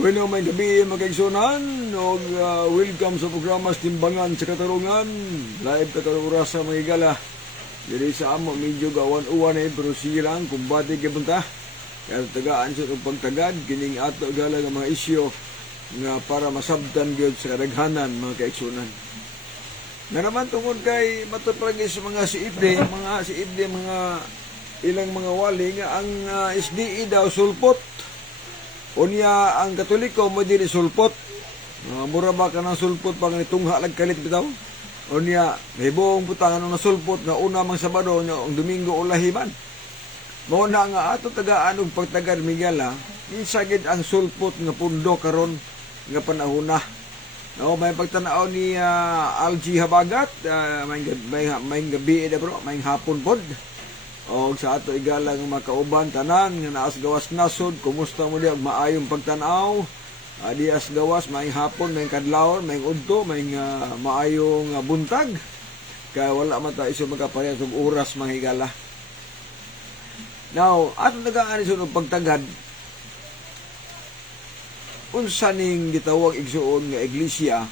Bueno, may gabi mga kaigsunan o welcome sa programa Timbangan sa Katarungan. Live katarong oras sa mga igala. Diri sa amo medyo gawan-uwan pero sige lang kung bati kapunta. Kaya tagaan sa itong pagtagad, kining ato gala ng mga isyo nga para masabtan gyud sa kadaghanan mga kaigsunan. Nga naman tungkol kay matupragis mga siibde, mga ilang mga wali nga ang SDE daw sulpot. Unya ang Katoliko mo dili sulpot. Mura ba ka ng sulpot pang nitungha lag kalit bitaw? Unya hibong butangan ng sulpot nga una mang Sabado nya ang Domingo ulahiman. Mao na nga ato tagaan og pagtagad Miguel insagid ang sulpot nga pundo karon nga panahona. No, may pagtanaw ni LG Habagat, may gabi bro, may hapon pod. O sa ato igalang makauban tanan nga naas gawas nasod, kumusta mo diya maayong pagtanaw? Di as gawas may hapon, may kadlawon, may udto, may maayong buntag. Kaya wala man ta iso magapareha og oras mga higala. Now, atong tagaan iso og pagtagad. Unsa ning gitawag igsuon nga iglesia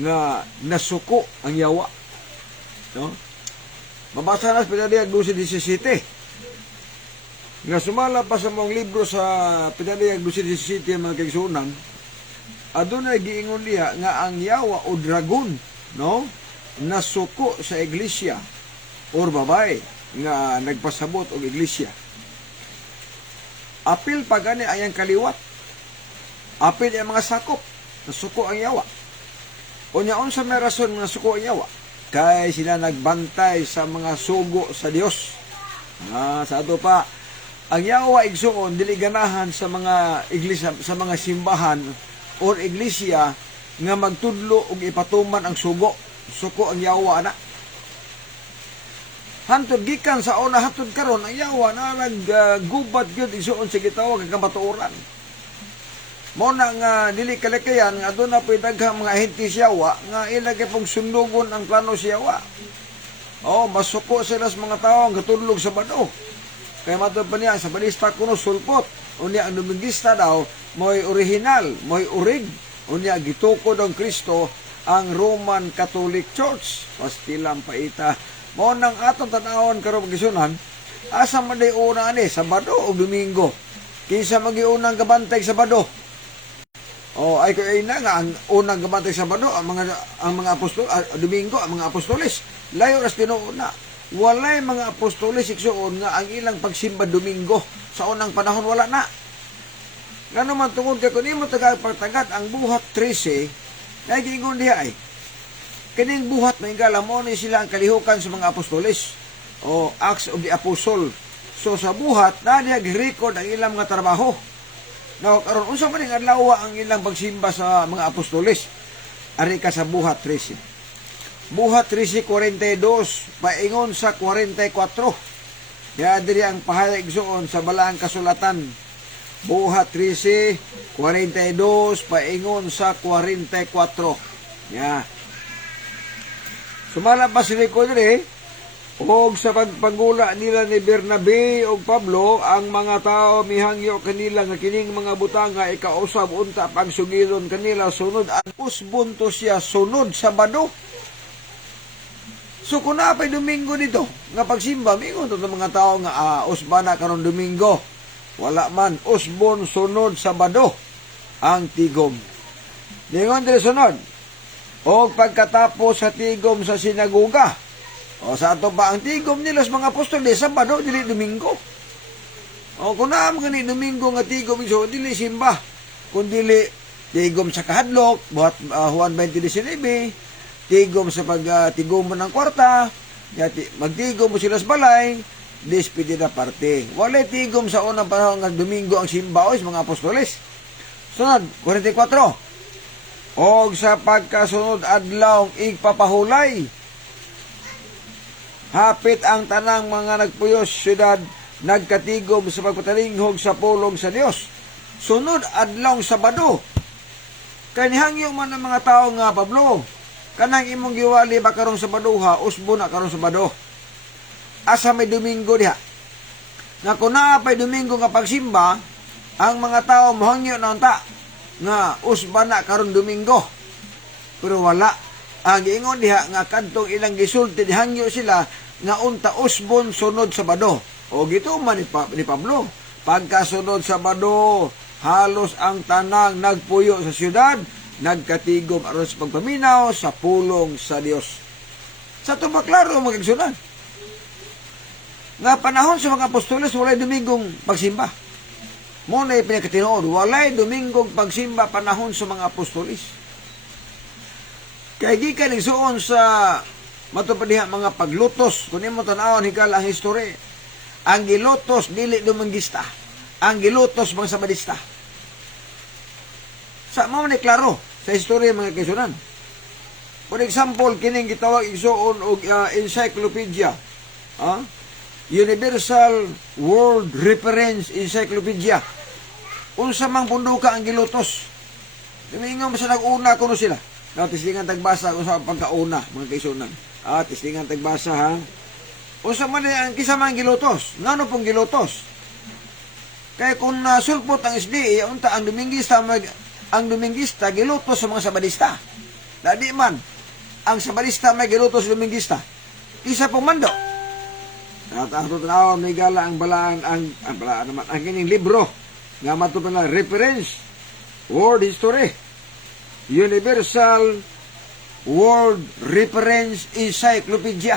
nga nasuko ang yawa? No? Mabasa na sa Pinadiyag 12:17. Nga sumala pa sa mong libro sa Pinadiyag 12:17 mga kaigsunan, adunay giingon diha nga ang yawa o dragon, no, nasuko sa iglesia or babae nga nagpasabot og iglesia. Apil pa gani ayang kaliwat. Apil ang mga sakop, nasuko ang yawa. Unya unsa may rason nga suko ang yawa? Kay sila nagbantay sa mga sugo sa Dios. Sa ato pa, ang yawa igsuon dili ganahan sa mga iglesia, sa mga simbahan or iglesia nga magtudlo og ipatuman ang sugo. Suko ang yawa na. Hantod gikan sa una hantod karon ang yawa na naggubat gyud igsuon sa gitawag nga kamatuoran. Mo na nga dili kalikayan nga aduna pay daghang mga ahente siyawa nga ilagay pong sundugon ang plano siyawa. Masuko sila sa mga tao nga tulog sa bado. Kaya matod pa niya sa balista kuno sulpot. Unya ang Domingista daw mo'y original, mo'y urig. Unya gitukod ang Kristo ang Roman Catholic Church. Pastilang paita. Mo nang atong tanawon karon gisunan, asa man day una ani Sabado o Domingo. Kinsa magiunang gabantay sa Sabado? Ay kay na nga ang unang gabantay sa Sabado ang mga apostol, Domingo ang mga apostoles. Layo ras tinuuna. Walay mga apostoles igsuon nga ang ilang pagsimba Domingo sa unang panahon wala na. Ngano man tungod kay kun imo tagapagtagat ang buhat 13 ay giingon diha ay. Kining buhat na ingala mo ni sila ang kalihukan sa mga apostoles o Acts of the Apostle. So sa buhat na diha gi-record ang ilang mga trabaho. Now, karon unsa man ning adlaw ang ilang pagsimba sa mga apostoles? Ari ka sa buhat 13. Buhat 13:42 paingon sa 44. Ya diri ang pahayag suon sa balaang kasulatan. Buhat 13:42 paingon sa 44. Ya. Sumala pa si Rico diri. Og sa pagpangula nila ni Bernabe o Pablo, ang mga tao mihangyo kanila nga kining mga butang nga ikausab unta pagsugilon kanila sunod ang usbunto siya sunod Sabado. So kung napay Domingo dito, nga pagsimba, mingon to mga tao nga usbana karon Domingo. Wala man, usbon sunod Sabado ang tigom. Mingon diri sunod. O pagkatapos sa tigom sa sinagoga, sa ato pa ang tigom nila sa mga apostol di Sabado dili Domingo. Kung naam gani Domingo nga tigom iso dili simba, kun dili tigom sa kahadlok buhat Juan 20:19, tigom sa tigom ng kwarta, magtigom mo sila sa balay, despedida parte. Wala tigom sa unang panahon nga Domingo ang simba o mga apostoles. Sunod 44. Og sa pagkasunod adlaw igpapahulay, hapit ang tanang mga nagpuyos syudad nagkatigom sa pagpatalinghog sa pulong sa Dios. Sunod adlaw Sabado. Kanihangyo man ang mga tao nga Pablo. Kanang imong giwali ba karong Sabado ha, usbo na karong Sabado. Asa may Domingo diha. Nga kung naapay Domingo nga pagsimba, ang mga tao mohangyo na unta. nga usba na karon Domingo. Pero wala. Ang giingon diha nga kadtong ilang gisulti hangyo sila nga unta usbon sunod Sabado. O gituman ni Pablo. Pagkasunod Sabado, halos ang tanang nagpuyo sa syudad, nagkatigom aron sa pagpaminaw sa pulong sa Dios. Sa tuba klaro magigsunan. Nga panahon sa mga apostoles walay Domingong pagsimba. Mo na pinakatinuod, walay Domingong pagsimba panahon sa mga apostoles. Kaya gikan igsuon sa matupad diha mga paglutos, kung imo tan-awon higala ang history. Ang gilutos dili Dominguista, ang gilutos mga Sabadista. Sa mo ni klaro sa istorya mga kaisunan. For example, kining gitawag igsuon og encyclopedia, Universal World Reference Encyclopedia. Unsa mang punduka ang gilutos. Dumingon sa nag-una kuno sila. Tislingan tagbasa kung sa pagkauna mga kaisunan. Tislingan tagbasa ha. Unsa man ang kisa man gilutos? Ngano pong gilutos? Kaya kung sulpot ang SDA, unta ang Dominguista gilutos sa mga Sabadista. Dadi man ang Sabadista may gilutos sa Dominguista. Kisa pong mando. At ang tutunaw may gala ang balaan naman ang kining libro nga matupad na Reference World History Universal World Reference Encyclopedia.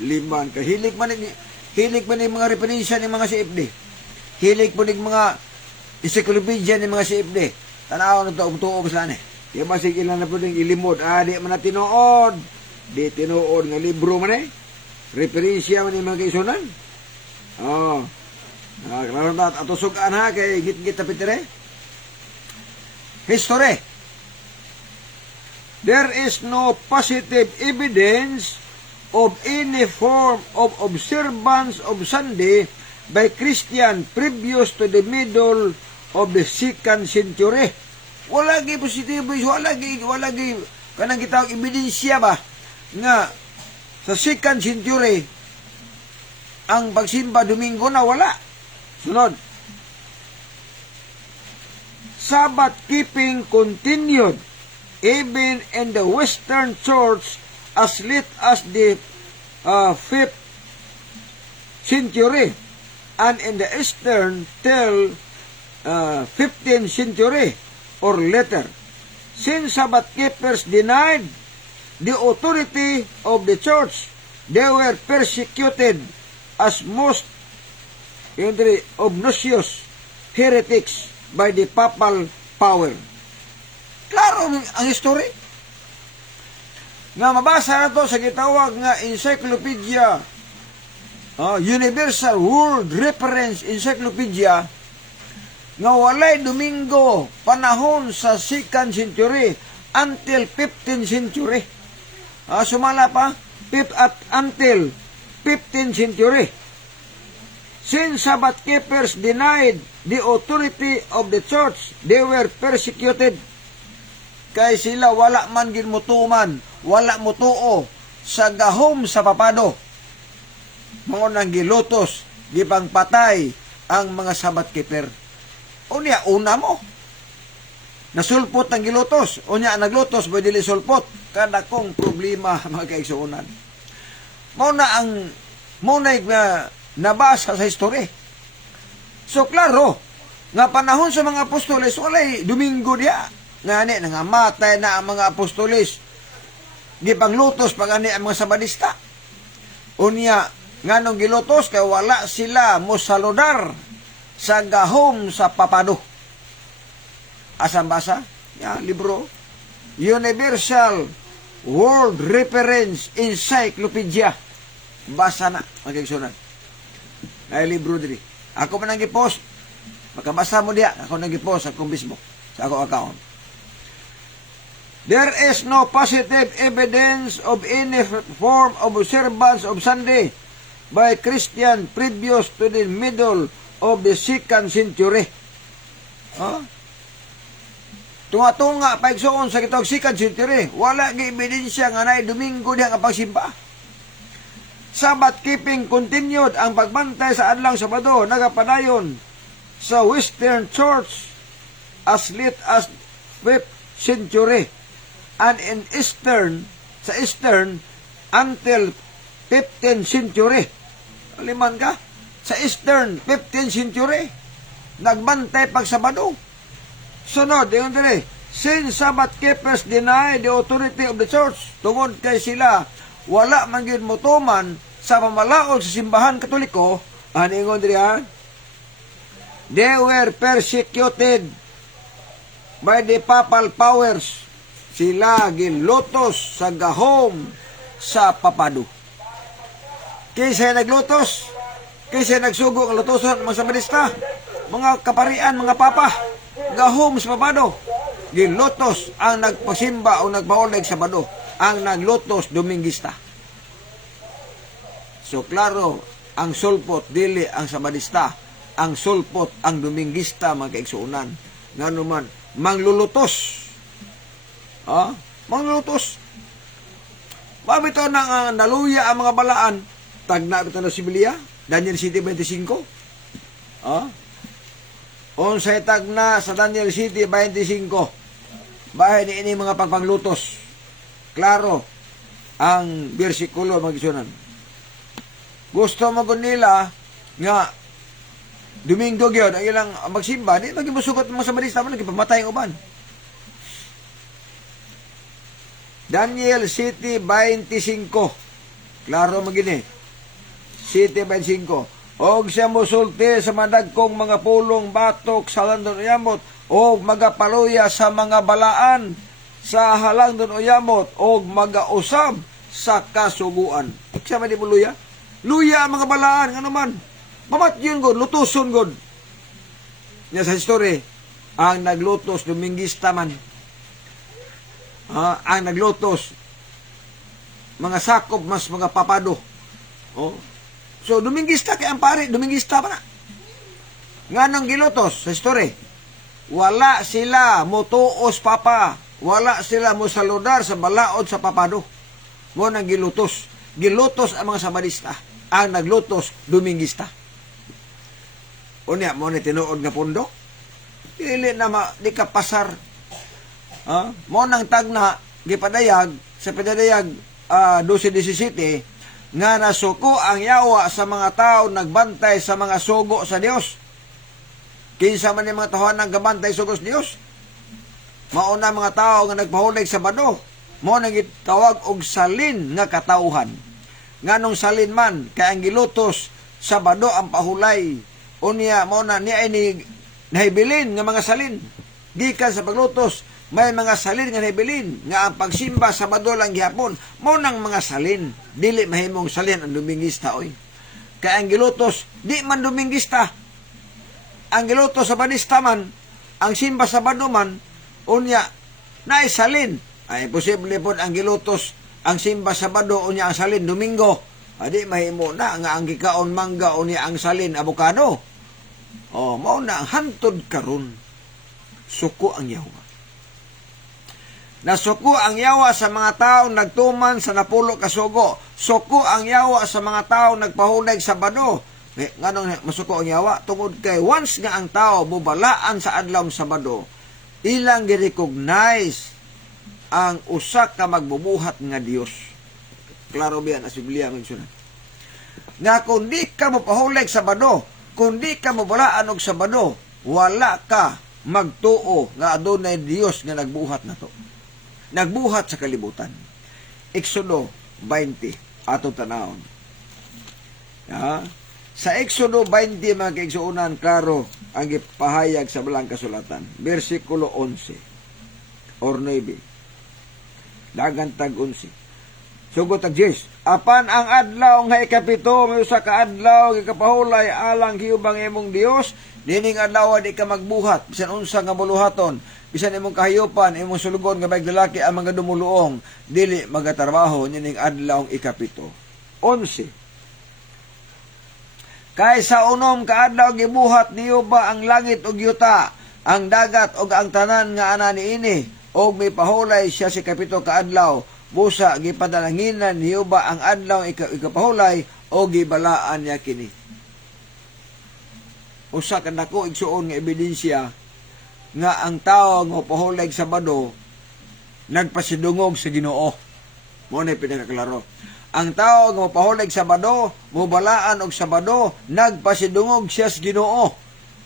Liman ka hilig man ni mga referensya ni mga CFD. Hilig po ni mga encyclopedia ni mga CFD. Tanaw na to tuo sila ni. Di ba sige ilan na po ding ilimod. Di man na tinuod. Di tinuod nga libro man eh. Referensya man ni mga kaisunan. Klaro na ato sugaan ha kay git-git tapitire. History. There is no positive evidence of any form of observance of Sunday by Christian previous to the middle of the 2nd century. Wala gi positibo, wala gi kanang gitawag ebidensya ba nga sa 2nd century ang pagsimba Domingo na wala. Sunod. Sabbath keeping continued even in the Western Church as late as the 5th century and in the Eastern till 15th century or later. Since Sabbath keepers denied the authority of the church, they were persecuted as most obnoxious heretics by the papal power. Klaro ang history. Nga mabasa na to sa gitawag nga Encyclopedia, Universal World Reference Encyclopedia, nga walay Domingo panahon sa 2nd century until 15th century. Sumala pa, until 15th century. Since Sabbath keepers denied the authority of the church, they were persecuted. Kay sila wala man ginmutuman, wala mutuo sa gahom sa papado. Mga nang gilutos, gipangpatay ang mga Sabbath keeper. Unya, una mo. Nasulpot ang gilutos. Unya, naglutos, pwede dili sulpot. Kada kong problema, mga kaigsuunan. Muna nabasa sa history. So, klaro, nga panahon sa mga apostoles, walay Domingo diya. Nga nangamatay na ang mga apostoles. Gipanglutos pag ang mga Sabadista. Unya, nga nung gilutos, kaya wala sila mo saludar sa gahom sa papado. Asang basa? Libro. Universal World Reference Encyclopedia. Basa na, magkagsunan. Ay libro diri. Ako man nang gipost. Makabasa mo diya, ako nang gipost sa akong Facebook, sa akong account. There is no positive evidence of any form of observance of Sunday by Christian previous to the middle of the 2nd century. Tunga-tunga paigsuon sa kitawag 2nd century, wala gi ebidensya nga naay Domingo diha nga pagsimba. Sabbath keeping continued, ang pagbantay sa adlang Sabado nagapadayon sa Western Church as late as 5th century, and in sa Eastern, until 15th century. Aliman ka? Sa Eastern, 15th century, nagbantay pag Sabado. Sunod, yung dire, since Sabbath keepers deny the authority of the church, tungod kay sila, wala man gyud motuman sa pamalaod sa simbahan katoliko, ingon dire, they were persecuted by the papal powers. Sila gilutos sa gahom sa papado. Kaysa naglutos, kaysa nagsugo ang lutoson mga Sabadista, mga kaparian, mga papa, gahom sa papado. Gilutos ang nagpasimba o nagpaoleg Sabado, ang naglutos Domingista. So klaro, ang sulpot dili ang Sabadista, ang sulpot ang Domingista, mga kaigsuunan. Nga naman, manglulutos. Manglulutos. Mabito nang naluya ang mga balaan, tagna bito na si Biblia, Daniel 7:25. Unsay tagna sa Daniel 7:25. Bahay ni ini mga pagpanglutos. Klaro ang bersikulo magisunan. Gusto mo nila nga Domingo gyud ang ilang magsimba, di magimusugot mga Sabadista man gipamatay ang uban. Daniel 7:25. Klaro magini. 7:25. Og siya mosulti sa madagkong mga pulong batok sa landon uyamot, og magapaluya sa mga balaan sa halangdon uyamot, og magausab sa kasuguan. Siya man di mo luya? Luya ang mga balaan, ano man. Mamatyon god, lutoson god. Nya sa history, ang naglutos Domingista man. Ang naglutos mga sakop mas mga papado. So Domingista kay ang pare, Domingista pa na. Nganong gilutos sa history? Wala sila motuos papa, wala sila mo saludar sa balaod sa papado. Mo nang gilutos. Gilutos ang mga Sabadista, ang naglutos Domingista. Unya mo ni tinuod nga pundo. Dili na di ka pasar. Mo nang tagna gipadayag sa pedayag 12:17 nga nasuko ang yawa sa mga tao nagbantay sa mga sugo sa Dios. Kinsa man ni mga tao nagbantay sugo sa Dios? Mauna mga tao nga nagpahulig sa Sabado, mo nang gitawag og salin nga katauhan. Nganong salin man kay ang gilutos sa Sabado ang pahulay. Unya mo na niya ini nahibilin nga mga salin. Gikan sa paglutos, may mga salin nga nahibilin nga ang pagsimba sa Sabado lang gihapon, mo nang mga salin. Dili mahimong salin ang Domingista oy. Kay ang gilutos di man Domingista. Ang gilutos sa Sabadista man, ang simba sa Sabado man, unya naay salin. Ay posible pod ang gilutos ang simba sa Sabado unya ang salin Domingo. Adi mahimo na nga ang gikaon mangga unya ang salin avocado. Mao na ang hantod karon. Suko ang yawa. Nasuko ang yawa sa mga taong nagtuman sa napulo ka sugo. Suko ang yawa sa mga taong nagpahulig sa Sabado. Nganong masuko ang yawa? Tungod kay once nga ang tao bubalaan sa adlaw sa Sabado, ilang gi-recognize ang usa ka magbubuhat nga Dios. Klaro biyan sa Biblia mensunan. Nga kung di ka mo pahulig sa Sabado, kung di ka mo balaan og Sabado, wala ka magtuo nga adunay Dios nga nagbuhat na to. Nagbuhat sa kalibutan. Exodo 20 atong tanawon. Sa Exodo 20 mga kaigsuunan, klaro ang ipahayag sa balang kasulatan. Versikulo 11 or 9. Dagantag 11. Sugot ang 10. Apan ang adlaw nga ikapito, may usa ka adlaw gikapahulay alang hiyubang imong Dios, dining adlaw di ka magbuhat bisan unsa nga buluhaton, bisan imong kahayupan, imong sulugon nga bayg lalaki ang mga dumuluong, dili magatrabaho nining adlaw ikapito. 11. Kay sa unom ka adlaw gibuhat niyo ba ang langit ug yuta, ang dagat ug ang tanan nga ana niini, og may pahulay siya si kapito ka adlaw, busa gipadalanginan niyo ba ang adlaw ikapahulay o gibalaan niya kini. Usa ka nako igsuon nga ebidensya nga ang tao nga pahulig Sabado nagpasidungog sa Ginoo. Mo na pinakaklaro. Ang tao nga pahulig Sabado, mubalaan og Sabado, nagpasidungog siya sa Ginoo.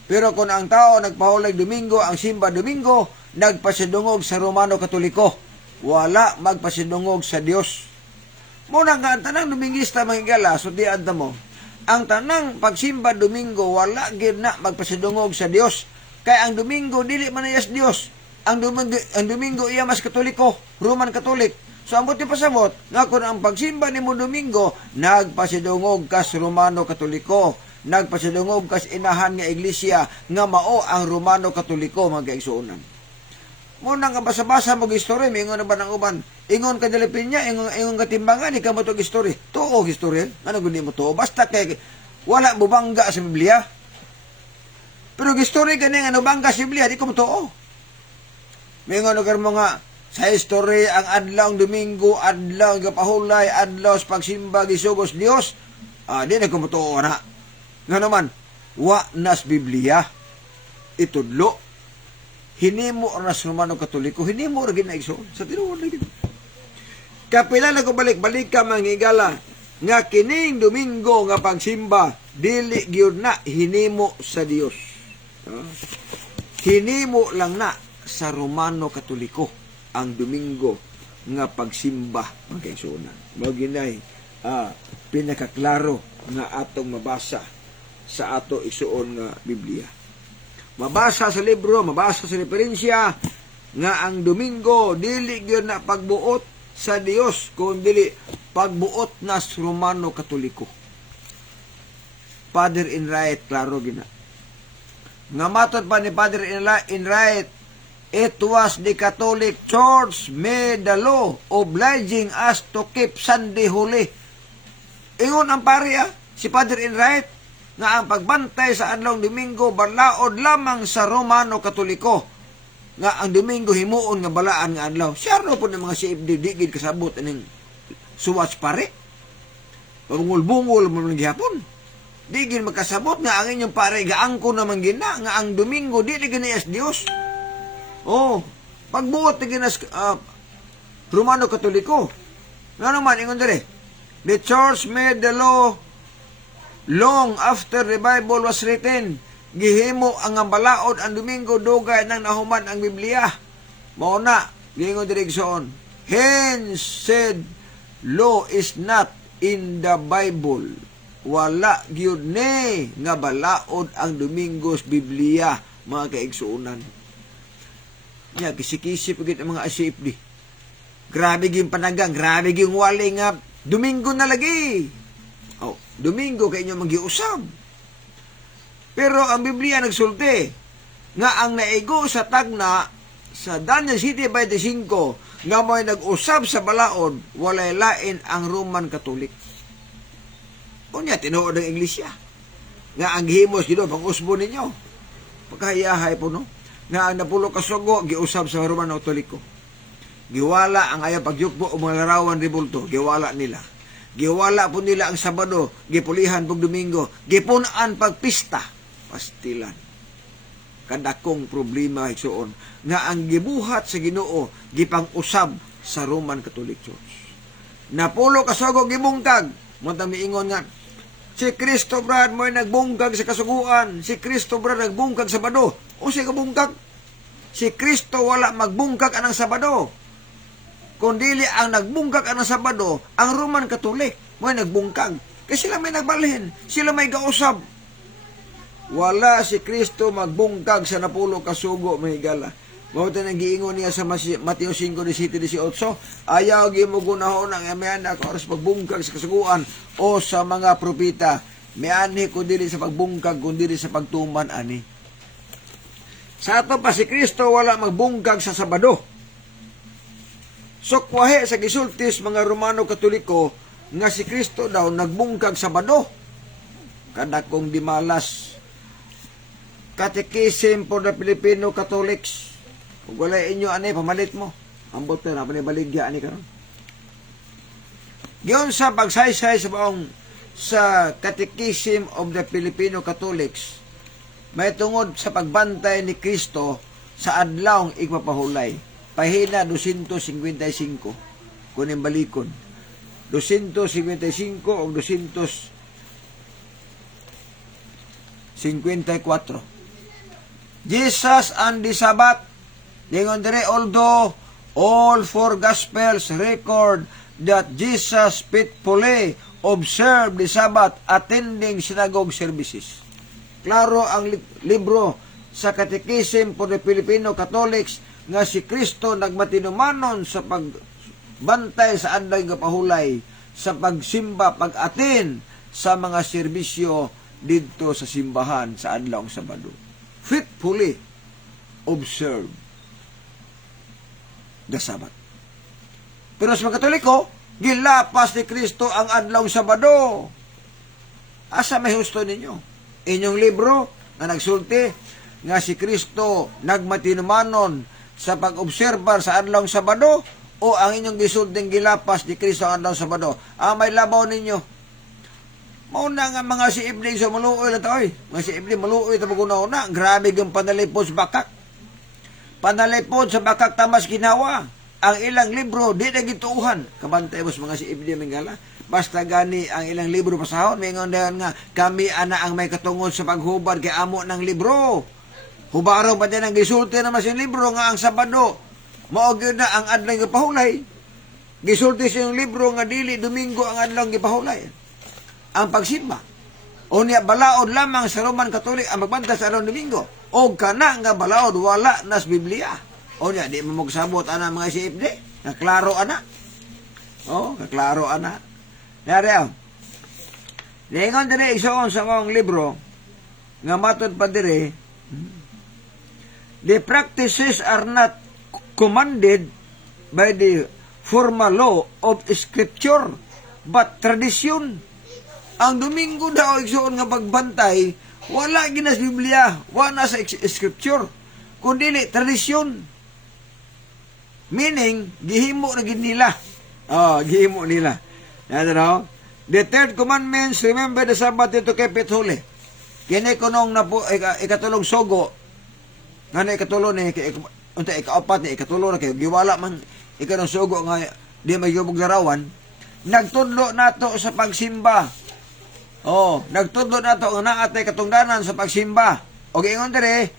Pero kung ang tao nagpahulig Domingo, ang simba Domingo, nagpasidungog sa Romano Katoliko. Wala magpasidungog sa Dios. Muna nga, ang tanang Domingista mahigala, so di anta mo, ang tanang pagsimba Domingo, wala gid na magpasidungog sa Dios. Kaya ang Domingo, dili man iyas Dios. Ang Domingo iya mas Katoliko, Roman Katolik. So ang buti pasabot, nga kung ang pagsimba ni mo Domingo, nagpasidungog kas Romano Katoliko, nagpasidungog kas inahan nga iglesia, nga mao ang Romano Katoliko, mga kaigsuunan. Muna nga basa-basa mo history, ingon na ba ng uban? Ingon ka Dilipinya, ingon ka timbangan, ikaw mo itong history. Tuo history, ano gundi mo to? Basta kay wala mo bangga sa Biblia. Pero history ka nga bangga sa Biblia, di ko mo tuo. Mingon ka mo nga, sa history, ang adlaw Domingo, adlaw gapahulay, adlaw sa pagsimba, gisugos Dios, di na ko mo tuo na. Nga naman, wa nas Biblia, itudlo, hinimo nas Romano Katoliko, hinimo ra gid na igsoon sa tinuod na gid. Kapila na ko balik ka mangigala nga kining Domingo nga pagsimba dili gyud na hinimo sa Dios. Hinimo lang na sa Romano Katoliko ang Domingo nga pagsimba, mga kaigsuonan. Mao ginay pinakaklaro nga atong mabasa sa ato igsuon nga Biblia. Mabasa sa libro, mabasa sa referensya nga ang Domingo dili gyud na pagbuot sa Dios kundi pagbuot na sa Romano Katoliko. Father Enright klaro gina. Nga matod pa ni Father Enright, it was the Catholic Church made the law obliging us to keep Sunday holy. Ingon ang pariya si Father Enright nga ang pagbantay sa adlaw Domingo balaod lamang sa Romano Katoliko. Nga ang Domingo himuon nga balaan nga adlaw. Siya po ng mga CFD digid kasabot aning suwats pare. Bungol-bungol mo ng gihapon. Digid magkasabot nga ang inyong pare gaangko naman gina nga ang Domingo di giniyas Dios. Oh, pagbuot na ginas Romano Katoliko. Nga naman ingon dire. The church made the law long after the Bible was written. Gihimo ang balaod ang Domingo dugay nang nahuman ang Biblia. Mao na giingon direksyon. Hence said, law is not in the Bible. Wala gyud ni nga balaod ang Domingo sa Biblia, mga kaigsuunan. Nya kisi-kisi pagit ang mga ACFD. Grabe gyud panagang, grabe gyud wali nga Domingo na lagi. Oh, Domingo kay inyo magiusab. Pero ang Biblia nagsulti nga ang naigo sa tagna sa Daniel 7:25 nga mo'y nag-usab sa balaod walay lain ang Roman Catholic. Unya tinuod ang iglesia nga ang gihimos gid pang usbo ninyo. Pagkahiyahay po no nga ang napulo ka sugo giusab sa Roman Katoliko. Giwala ang ayaw pagyukbo o mga larawan ribulto, giwala nila. Giwala po nila ang Sabado, gipulihan pag Domingo, gipunan pagpista. Pastilan. Kadakong problema igsuon nga ang gibuhat sa Ginoo gipang-usab sa Roman Catholic Church. Napulo kasugo gibungkag, mo ta miingon nga si Kristo brad mo nagbungkag sa kasuguan, si Kristo brad nagbungkag sa Sabado. O si kabungkag? Si Kristo wala magbungkag anang Sabado. Kundili ang nagbungkag anang Sabado, ang Roman Catholic mo nagbungkag. Kasi sila may nagbalhin, sila may gausab. Wala si Kristo magbungkag sa napulo kasugo mahigala. Mao ta nang giingon niya sa Mateo 5:17-18, ayaw gi mo gunahon ang amyan ako oras pagbungkag sa kasuguan o sa mga propeta. Miani ko dili sa pagbungkag kundi sa pagtuman ani. Sa ato pa si Kristo wala magbungkag sa Sabado. Sukwahe sa gisultis mga Romano Katoliko nga si Kristo daw nagbungkag Sabado. Kadakong dimalas Catechism for the Filipino Catholics. Kung wala inyo ani pamalit mo. Ambot na panibaligya ani karon. Giyon sa pagsaysay sa Catechism of the Filipino Catholics, may tungod sa pagbantay ni Kristo sa adlawng igpapahulay. Pahina 255 kuning balikon. 255 o 254. Jesus and the Sabbath. Dingon dire, although all four Gospels record that Jesus faithfully observed the Sabbath, attending synagogue services. Klaro ang libro sa Catechism for the Filipino Catholics nga si Kristo nagmatinumanon sa pagbantay sa adlaw nga pahulay, sa pagsimba, pag-atin sa mga serbisyo didto sa simbahan sa adlaw Sabado. Faithfully observe the Sabbath. Pero sa mga Katoliko, gilapas ni Kristo ang adlaw Sabado. Asa may husto ninyo? Inyong libro na nagsulti nga si Kristo nagmatinumanon sa pag-obserbar sa adlaw Sabado, o ang inyong gisulting gilapas ni Kristo ang adlaw Sabado? May labaw ninyo. Mauna nga mga si Ibli so maluoy na taoy. Mga si Ibli maluoy ta maguna-una. Grabe yung panalipod sa bakak. Panalipod sa bakak tamas ginawa. Ang ilang libro di na gituuhan. Kabantay mo mga si Ibli Mingala. Basta gani ang ilang libro pasahon, mingon dayon nga kami ana ang may katungod sa paghubad kay amo ng libro. Hubaro pa din ang gisulti naman sa libro nga ang Sabado mao gyud na ang adlaw nga pahulay. Gisulti sa yung libro nga dili Domingo ang adlaw nga pahulay. Ang pagsimba. O niya balaod lamang sa Roman Catholic ang magbanta sa adlaw Domingo. O kana nga balaod wala nas Biblia. O niya di mo magsabot ana mga CFD. Kaklaro ana. Kaklaro ana. Nariyaw. Lingon dire isoon sa mong libro nga matod pa dire, the practices are not commanded by the formal law of Scripture, but tradition. Ang Domingo daw igsoon nga pagbantay, wala ginas Biblia, wala sa Scripture, kundi tradisyon. Meaning, gihimo na gid nila. Gihimo nila. The third commandments, remember the Sabbath to keep it holy. Kini kunong na po, ikatulong sogo, nga na ikatulong ni, ikaapat ni, ikatulong na kayo, giwala man, ikanong sogo nga, di may yubog larawan, nagtudlo nato sa pagsimba. Nagtudlo nato ang naatay katungdanan sa pagsimba. O ingon dire,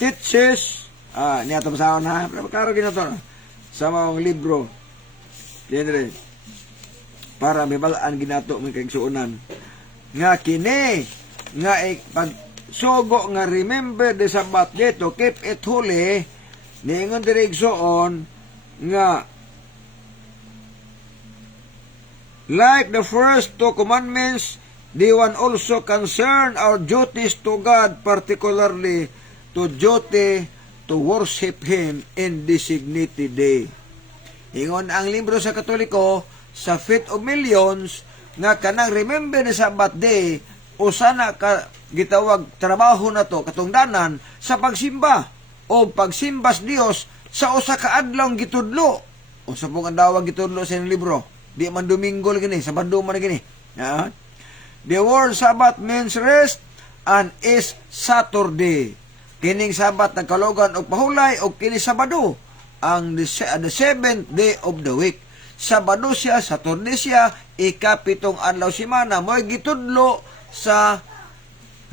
teaches, niya ito masahon ha, pero klaro ginato na, sa mga libro, dire, para may balaan ginato may kaigsuunan nga kini nga pagsugo nga remember the Sabbath day to keep it holy, niingon diri igsuon nga like the first two commandments, the one also concern our duties to God, particularly to duty to worship Him in designated day. Ingon ang libro sa Katoliko sa Faith of Millions nga kanang remember the Sabbath day o sana ka gitawag trabaho na to katungdanan sa pagsimba o pagsimbas Dios sa usa ka adlaw gitudlo o sa pong adlaw gitudlo sa libro di man Domingo gini Sabado man gini. The word Sabbath means rest and is Saturday. Kining Sabbath nagkalogan og pahulay o kini Sabado ang the seventh day of the week. Sabado siya, Saturday siya, ikapitong adlaw simana, mo'y gitudlo sa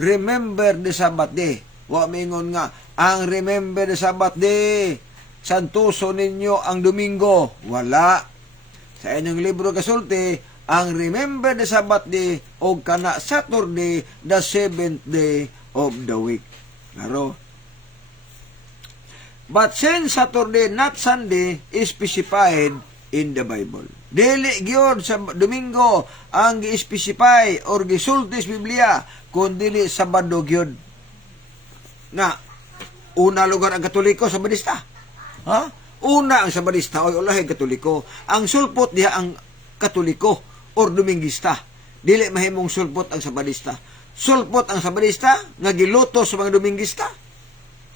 remember the Sabbath day. Wa mingon nga, ang remember the Sabbath day, santuso ninyo ang Domingo. Wala. Sa inyong libro kasulti, ang remember the Sabbath day, o kana Saturday, the seventh day of the week. Klaro? But since Saturday, not Sunday, is specified in the Bible. Dili gyud sa Domingo ang gi-specify or gisulti sa Biblia, kundi Sabado gyud. Na una lugar ang Katoliko, Sabadista. Una ang Sabadista o ulahi Katoliko. Ang sulpot diha ang Katoliko or Domingista. Dili mahimong sulpot ang Sabadista. Sulpot ang Sabadista nga giluto sa mga Domingista.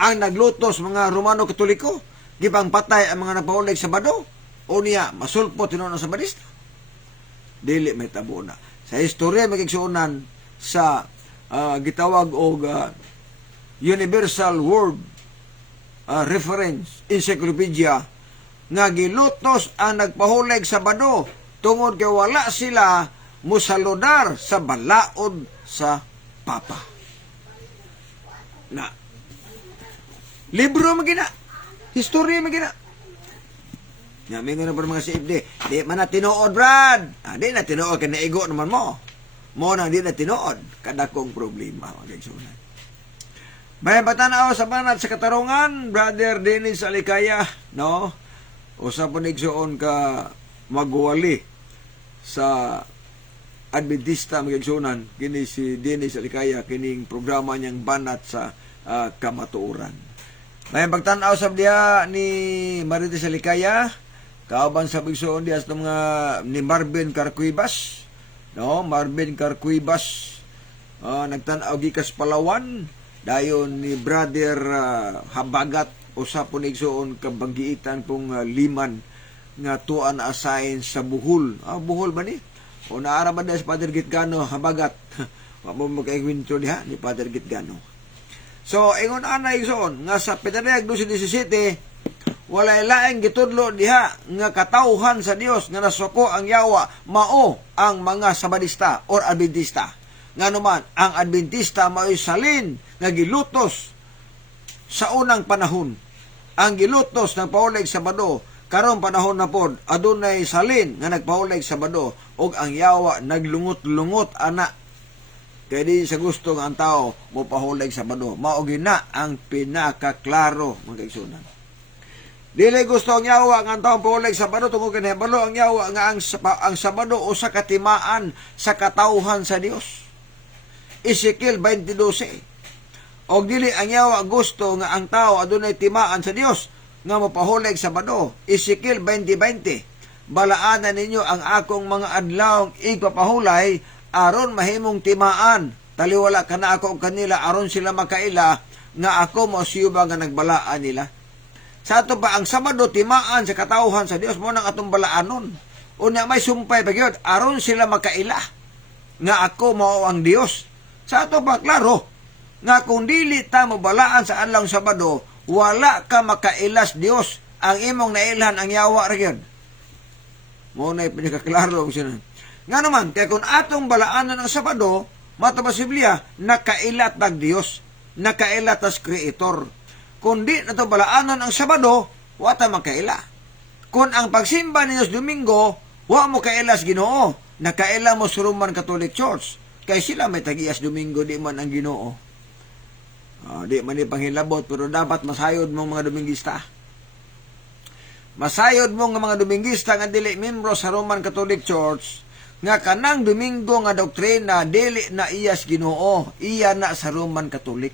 Ang nagluto sa mga Romano Katoliko, gipangpatay ang mga nagpaulig Sabado. O niya, masulpot tinuon sa Sabadista. Dili may tabo na. Sa istorya, magigsuunan sa gitawag o Universal World Reference Encyclopedia nga gilutos ang nagpahulig sa Sabado tungod kay wala sila musaludar sa balaod sa Papa. Na libro magina, history magina. Yamin ko na pa mga CFD, di man na tinuod, Brad. Di na tinuod, kaya naigo naman mo. Mo nang di na tinuod, kada kong problema. May batanaw sa banat sa katarungan, Brother Dennis Alikaya, no? Usa po nigsuon ka magwali sa Adventista magigsunan, kini si Dennis Alikaya, kining programa niyang banat sa kamatuoran. May pagtanaw sa diya ni Marites Alikaya, kauban sa bigsuon diya sa mga ni Marvin Carcuibas, no? Marvin Carcuibas, nagtanaw gikas Palawan, dayon ni Brother Habagat, usa po nigsuon kabanggiitan pong liman nga tuan assign sa Bohol. Bohol ba ni? O naara ba na si Father Gitgano Habagat? Wamo magkaigwinto diha ni Father Gitgano. So, ingon ana igsoon nga sa Petaneg 12:17, walay laing gitudlo diha nga katawhan sa Dios nga nasuko ang yawa mao ang mga Sabadista or Adventista. Nga naman, ang Adventista mao'y salin nga gilutos sa unang panahon. Ang gilutos ng paulig Sabado, karong panahon na pod, adunay salin nga nagpaulig Sabado, og ang yawa naglungot-lungot ana. Kaya di sa gusto nga ang tao mo pahulig Sabado. Maogi na ang pinakaklaro, mga kaigsunan. Dili gusto ang yawa nga ang tao pahulig Sabado, tungkol kanihibalo ang yawa nga ang Sabado o sa katimaan sa katawhan sa Dios. Ezekiel 20:12. Og dili ang yawa gusto nga ang tao adunay timaan sa Dios nga mapahulig Sabado. Ezekiel 20:20. Balaanan ninyo ang akong mga adlawng igpapahulay aron mahimong timaan. Taliwala ka na ako og kanila aron sila makaila nga ako mao siyuba nga nagbalaan nila. Sa ato pa ang Sabado timaan sa katawhan sa Dios mo nang atong balaanon. Unya may sumpay pagyud aron sila makaila nga ako mao ang Dios. Sa ato pa klaro nga kung dili ta mo balaan sa adlaw Sabado, wala ka makailas Dios. Ang imong nailhan ang yawa ra gyud. Mo na pinakaklaro siya. Nga naman, kaya kung atong balaanan ang Sabado, mataba sa Biblia, nakailat tag Dios, nakailat as Creator. Kung di nato balaanan ang Sabado, wa ta makaila. Kung ang pagsimba ninyo sa Domingo, wa mo kailas Ginoo, nakaila mo sa Roman Catholic Church. Kaya sila may tag-iyas Domingo, di man ang Ginoo. Di man ipanghilabot, pero dapat masayod mong mga Domingista. Masayod mong mga Domingista nga dili membro sa Roman Catholic Church, nga kanang Domingo nga doktrina, dili na iyas Ginoo, iya na sa Roman Catholic.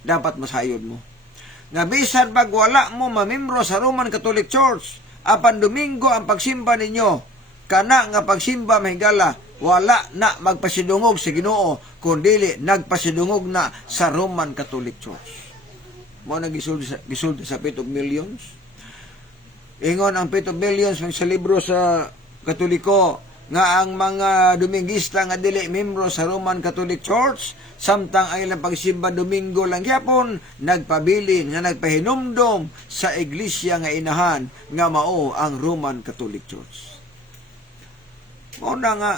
Dapat masayod mo. Nga bisan pag wala mo mamembro sa Roman Catholic Church, apan Domingo ang pagsimba ninyo, kana nga pagsimba mahigala, wala na magpasidungog sa Ginoo, kundi nagpasidungog na sa Roman Catholic Church. Mo na gisulti sa 7 millions. Ingon ang 7 millions sa libro sa Katoliko nga ang mga Domingista nga dili membro sa Roman Catholic Church, samtang ang ilang pagsimba Domingo lang gyapon, nagpabilin nga nagpahinumdom sa iglesia nga inahan nga mao ang Roman Catholic Church. Mo na nga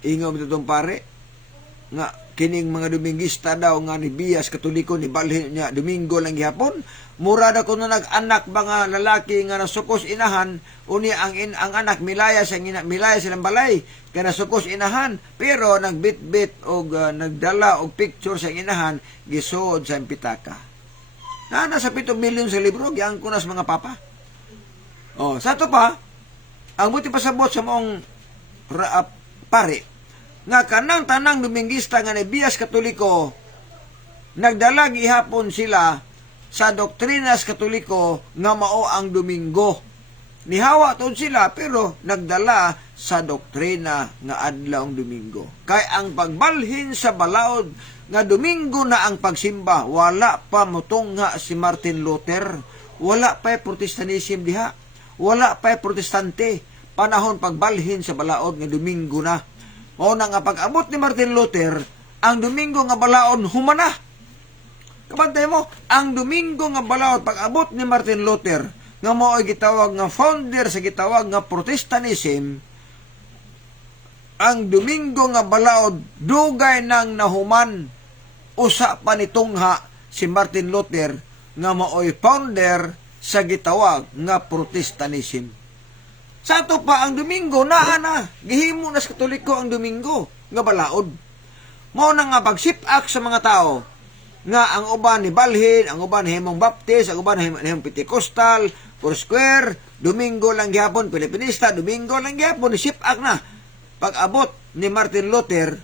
ingom itong pare nga kining mga Domingista daw nga ni Bias Katoliko ni balhin niya Domingo lang gihapon. Mura na kuno nag-anak ba nga lalaki nga nasukos inahan, uni ang anak milaya silang balay kaya nasukos inahan, pero nagbitbit og nagdala og picture sa inahan gisuod sa pitaka. Nasa 7 million sa libro giang kunas mga papa. Sa to pa ang buti pasabot sa mong pare nga kanang tanang Domingista nga ni Bias Katoliko nagdala gihapon sila sa doktrinas Katoliko nga mao ang Domingo. Nihawa ton sila pero nagdala sa doktrina nga adlawng Domingo. Kay ang pagbalhin sa balaod nga Domingo na ang pagsimba, wala pa motungha si Martin Luther, wala pa Protestantism diha, wala pa Protestante. Panahon pagbalhin sa balaod nga Domingo na. O na nga pag-abot ni Martin Luther, ang Domingo nga balaod humana. Kabantay mo, ang Domingo nga balaod pag-abot ni Martin Luther nga mao ay gitawag nga founder sa gitawag nga Protestantism, ang Domingo nga balaod dugay nang nahuman usa pa nitungha si Martin Luther nga maoy founder sa gitawag nga Protestantism. Sa ato pa ang Domingo naa na gihimo na sa Katoliko ang Domingo nga balaod. Mao na nga pagsip-ak sa mga tao nga ang uban ni balhin, ang uban himong Baptist, ang uban himong Pentecostal, Foursquare, Domingo lang gihapon, Pilipinista, Domingo lang gihapon, sip-ak na pag-abot ni Martin Luther.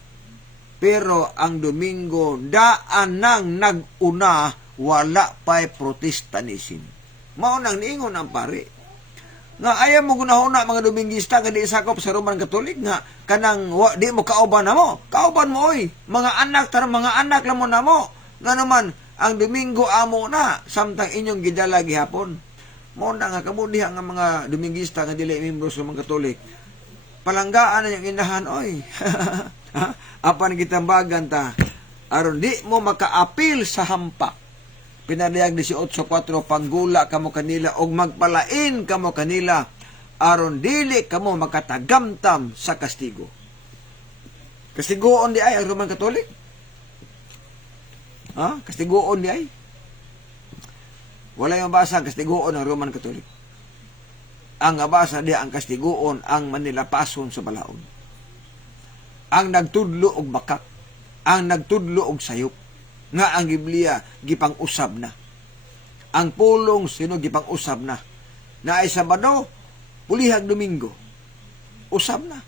Pero ang Domingo daan nang nag-una, wala pa'y Protestantism. Mao nang niingon ang pare nga ayaw mo gunahuna mga Domingista nga di sakop sa Roman Catholic nga kanang di mo kauban na mo. Kauban mo oy, mga anak tarong mga anak lang mo na mo. Nga naman ang Domingo amo na samtang inyong gidala gihapon. Mo na nga kamudiha nga mga Domingista nga dili membro sa Roman Catholic. Palanggaan na yung inahan oy. Apan gitambagan ta aron di mo makaapil sa hampa. Pinadayag 18:4 panggula kamo kanila og magpalain kamo kanila aron dili kamo makatagamtam sa kastigo. Kastigoon di ay ang Roman Catholic? Kastigoon di ay? Wala yung basa kastigoon ang Roman Catholic. Ang abasa di ang kastigoon ang manilapason sa balaod. Ang nagtudlo og bakak, ang nagtudlo og sayop. Nga ang Biblia gipang-usab na. Ang pulong sino gipang-usab na. Na ay Sabado, pulihag Domingo. Usab na.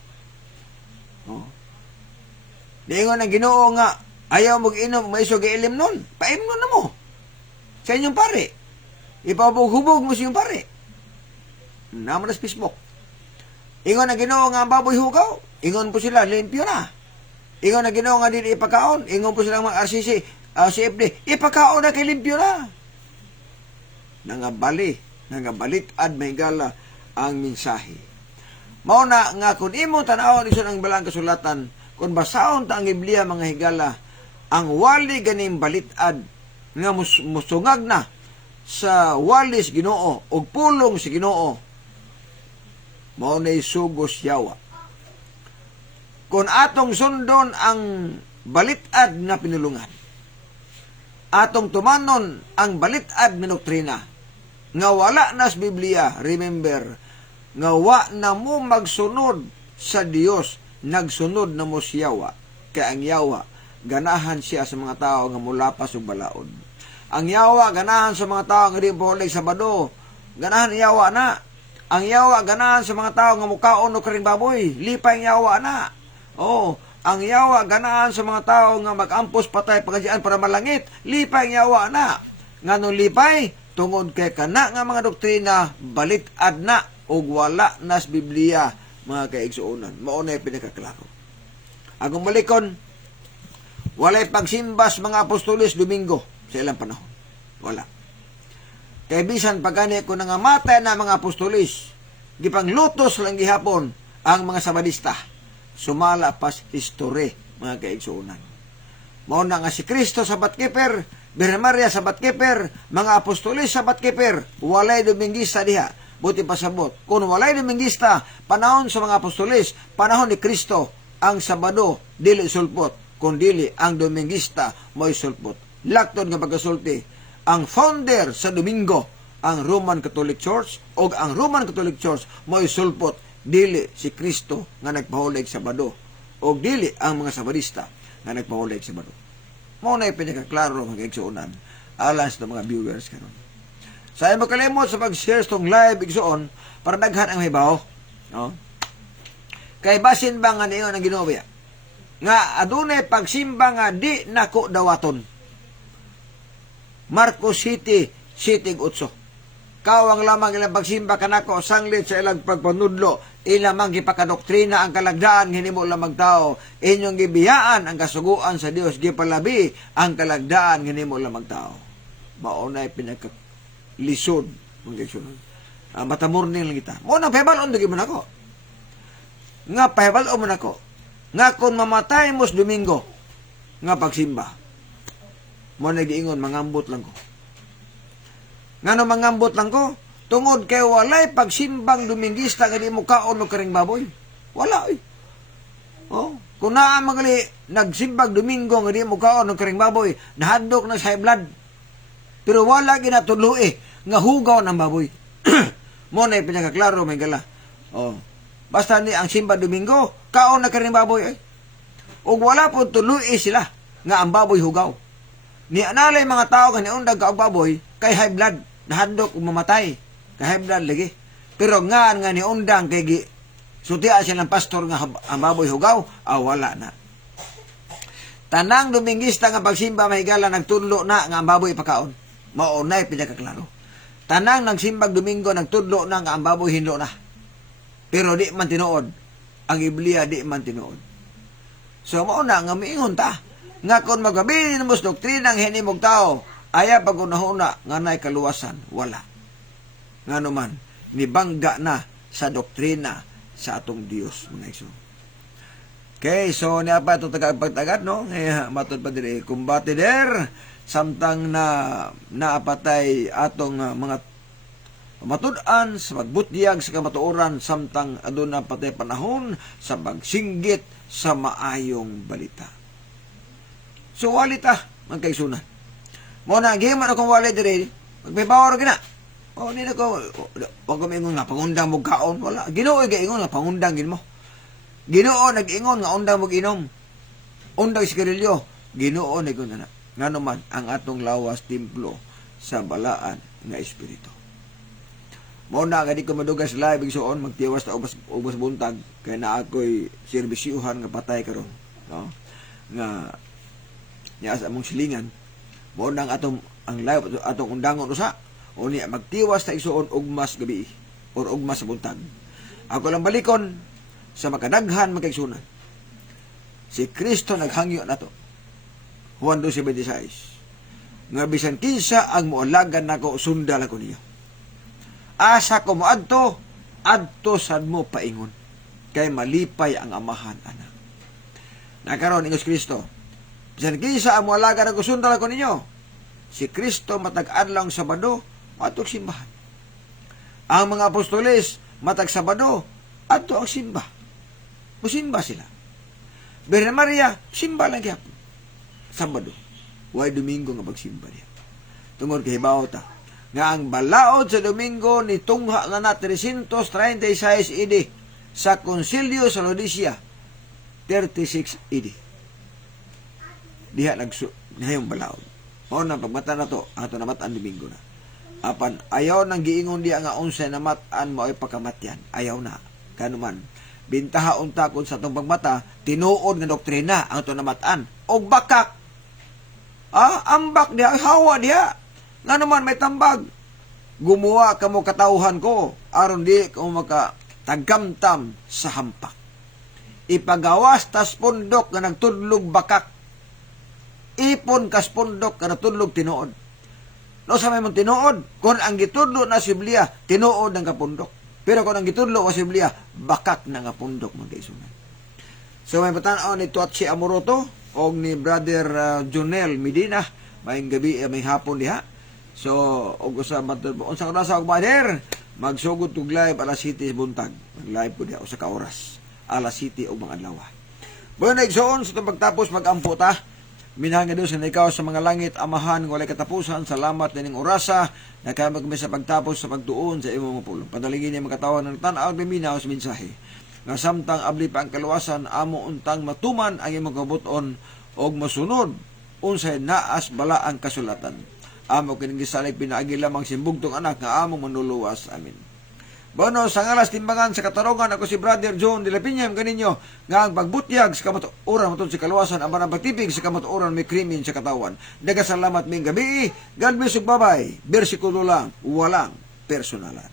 Diingon ang Ginoo nga, ayaw mo giinom, may iso giilim nun. Paimnon na mo. Sa inyong pare. Ipabog-hubog mo sa inyong pare. Naman sa Facebook. Ingon ang Ginoo nga baboy hugaw. Ingon po sila, limpyo na. Ingon ang Ginoo nga dili ipakaon. Ingon po sila mga RCC, CFD, ipakaon na kay limpyo na. Nangabalitad may gala ang mensahe. Mao na nga kung imo tan-awon iso ang balang kasulatan, kung basaon ta ang Biblia mga higala, ang wali ganing balitad nga musungag na sa walis Ginoo og pulong si Ginoo, mao na sugos yawa. Kung atong sundon ang balitad na pinulungan, atong tumanon ang balitad na doktrina nga wala na sa Biblia, remember, nga wa na mo magsunod sa Dios, nagsunod na mo si Yawa. Kaya ang Yawa, ganahan siya sa mga tao nga mulapas og balaod. Ang Yawa, ganahan sa mga tao nga di pahulig sa Sabado. Ganahan ang Yawa na. Ang Yawa, ganahan sa mga tao nga mukaon o karing baboy. Lipay ang Yawa na. Ang Yawa, ganahan sa mga tao nga mag-ampos patay pagkasian para malangit. Lipay ang Yawa na. Nga nung lipay, tungod kay kana nga mga doktrina, balitad na o wala na sa Biblia, mga kaigsuonan. Mauna yung pinakaklaro. Agong malikon, walay pagsimbas mga apostolis Domingo sa ilang panahon. Wala. Kaya bisan pagkani ko nangamatay na mga apostolis, gipanglutos lang gihapon ang mga Sabadista. Sumala pas history, mga kaigsuonan. Mauna nga si Kristo Sabat Keeper, Birhen Maria Sabat Keeper, mga apostolis Sabat Keeper, walay Domingista diha. Buti pasabot. Kung walay Domingista, panahon sa mga apostolis, panahon ni Kristo, ang Sabado dili sulpot, kung dili ang Domingista mo'y sulpot. Laktod nga pagkasulti, ang founder sa Domingo, ang Roman Catholic Church, o ang Roman Catholic Church mo'y sulpot, dili si Kristo nga nagpahulig Sabado, o dili ang mga Sabadista nga nagpahulig Sabado. Muna yung pinakaklaro mga igsuunan alang sa mga viewers karon. Sa iyo makalimot sa pag-share itong live igsuon para daghan ang hibaw. No? Kay basin ba nga niyon ang Ginoo biya? Nga adunay pagsimba nga di nako dawaton. Marcos City, Sitig 8. Kawang lamang ilang pagsimba kanako sanglit sa ilang pagpanudlo, ilamang gipakadoktrina ang kalagdaan hinimo lamang tao, inyong gibiyaan ang kasuguan sa Dios, gipalabi ang kalagdaan hinimo lamang tao. Maunay pinakalisod mga igsuon. Matamurning lang kita. Mo nang pahibalon dagi man ako. Nga pahibalon man ako. Nga kung mamatay mos Domingo nga pagsimba, mo nagiingon mangambot lang ko. Ngano mangambot lang ko? Tungod kay walay pagsimbang Dominguista nga di mo kaon og karing baboy. Wala eh. Oh, kung naa magali nagsimbag Domingo nga di mo kaon og karing baboy, nahadlok na sa high blood. Pero wala ginatuloy nga hugaw ng baboy. Mo na pinakaklaro may gala. Oh. Basta ni ang simba Domingo, kaon na karing baboy ay. Ug wala po tuloy sila nga ang baboy hugaw. Ni analay mga tao nga niundag ka og baboy kay high blood, nahadlok ug mamatay. Kay high blood lagi. Pero nga niundang kay sutian silang pastor nga ang baboy hugaw, wala na. Tanang Dominguista nga pagsimba mahigala nagtudlo na nga ang baboy pakaon. Maunay pinakaklaro. Tanang nagsimbag Domingo nagtudlo na nga ang baboy hinlo na. Pero di man tinuod. Ang Biblia di man tinuod. So mauna nga miingon ta nga kung magabilin mo sa doktrinang hinimog tao, aya pagunahuna nga nay kaluwasan, wala. Nga naman, nibangga na sa doktrina sa atong Dios mga igsoon. Okay, so niya pa ito tagapagtagat, no? Matod pa diri, kumbati der, samtang na naapatay atong mga matudan sa pagbutyag sa kamatuoran, samtang adun na patay panahon sa pagsinggit sa maayong balita. So, walit mga kaigsunan. Muna, giman akong walit diri, magpipawar gina. O, hindi na ko, wag ko maingon nga, pangundang mo kaon, wala. Ginoo, gaingon nga, pangundang gin mo. Ginoo, nag-ingon nga, undang mo ginom. Undang sigarilyo, Ginoo, nag-ingon na. Nga naman, ang atong lawas templo sa balaan nga espiritu. Muna, nga di ko madugas live, igsoon, magtiwas na ubas buntag, kaya na ako'y serbisyuhan nga patay karon, no? Nga, niya sa among silingan, muna ang live, atong undangon usa, o niya magtiwas na igsoon ugmas gabi, o ugmas sa buntag. Ako lang balikon, sa makadaghan magkaigsunan. Si Kristo naghangyo na to. Juan 12:26. Nga bisan kinsa ang mualagan nako, sundal ako niyo. Asa ko mo adto sad mo paingon. Kay malipay ang amahan anak. Nakaroon ingos Kristo. Bisan kinsa ang mualagan nako, sundal ako ninyo. Si Kristo matag adlaw Sabado, atong simbahan. Ang mga apostoles matag Sabado, ato ang simba. Musimba sila. Birhen Maria, simba lang gyapon. Sabado, way Domingo nga pagsimba niya. Tungod kay bawta nga ang balaod sa Domingo ni tungha nga na 336 AD sa Konsilyo sa Laodicea 36 AD. Diha yung balaod. O na pagmata na to, ato namatan Domingo na. Apan ayaw nang giingon diya nga unsay namatan mo ay pagkamatyan. Ayaw na. Kanuman, bintaha unta kun sa atong pagmata, tinuod nga doktrina ang ito namatan. Og bakak. Ambak diya, hawa diya. Nga naman may tambag. Gumawa ka mo katauhan ko, aron di ka mo makatagkamtam sa hampak. Ipagawas tas pundok nga nagtudlog bakak. Ipon kas pundok nga nagtudlog tinuod. No sa may mong tinuod, kung ang gitudlo na sa Biblia, tinuod ang kapundok. Pero kung ang gitudlo sa Biblia, bakak na nga pundok mga kaisunan. So may patanaw ni Tuatsi Amoroto o ni Brother Jonel Medina, may gabi, may hapon diha. So, og usa unsa ka sa brother, magsugod og live alas 7 buntag. Mag-live po diha usa ka oras, alas 7 og mga adlaw. Bueno, igsoon sa pagtapos magampo ta. Minahanga Dios na ikaw sa mga langit, amahan, walay katapusan, salamat na ning orasa, na kaya magkami sa pagtapos sa pagtuon sa imong mapulong. Padalingin niya magkatawan ng tanaw, biminaw sa mensahe. Nga samtang abli pa ang kaluwasan, amo untang matuman ang imong kabuton, og masunod, unsay naas bala ang kasulatan. Amo kinigisalig pinaagi lamang simbugtong anak, nga among manuluwas. Amin. Bono, sa ngalas timbangan sa katarungan, ako si Brother John de la Piña, kaninyo, nga ang pagbutyag sa kamatuoran matod sa kaluwasan, ang parang pagtipig sa kamatuoran may krimen sa katawan. Dagasalamat ming gabi, God bless ug babay, bersikulo lang, walang personalan.